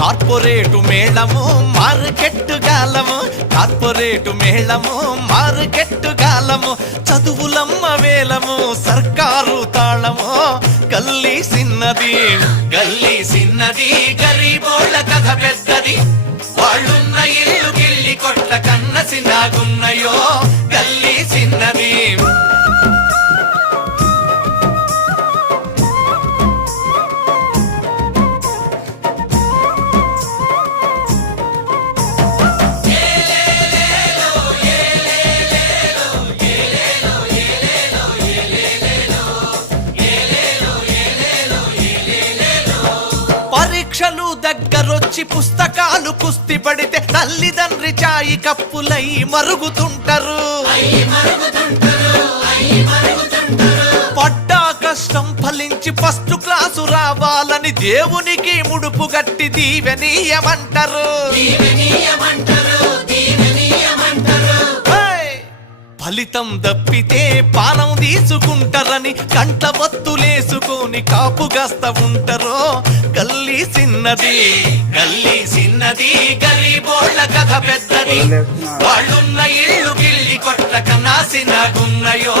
Corporate మేళము market గాలము, corporate మేళము market గాలము, చదువులమ్మ వేలము సర్కారు తాళము. గల్లీ సిన్నది గల్లీ సిన్నది, గరీబోళ్ళ కథ పెద్దది, వాళ్ళున్న ఇల్లు గిల్లి కొట్ల కన్న సినాగున్నయో గల్లీ సిన్నది. పరీక్షలు దగ్గరొచ్చి పుస్తకాలు కుస్తి పడితే తల్లిదండ్రి చాయి కప్పులై మరుగుతుంటారు. పడ్డా కష్టం ఫలించి ఫస్ట్ క్లాసు రావాలని దేవునికి ముడుపు గట్టి దీవెనీయమంటారు. ఫలితం దప్పితే పానం తీసుకుంటారని కంట బత్తులేసుకొని కాపుగాస్త ఉంటారో గల్లీ సిన్నది గల్లీ సిన్నది, గరీబోళ్ళ కథ పెద్దది, వాళ్ళున్న ఇల్లు గిల్లి కొట్ల కన్నా సినగున్నయో.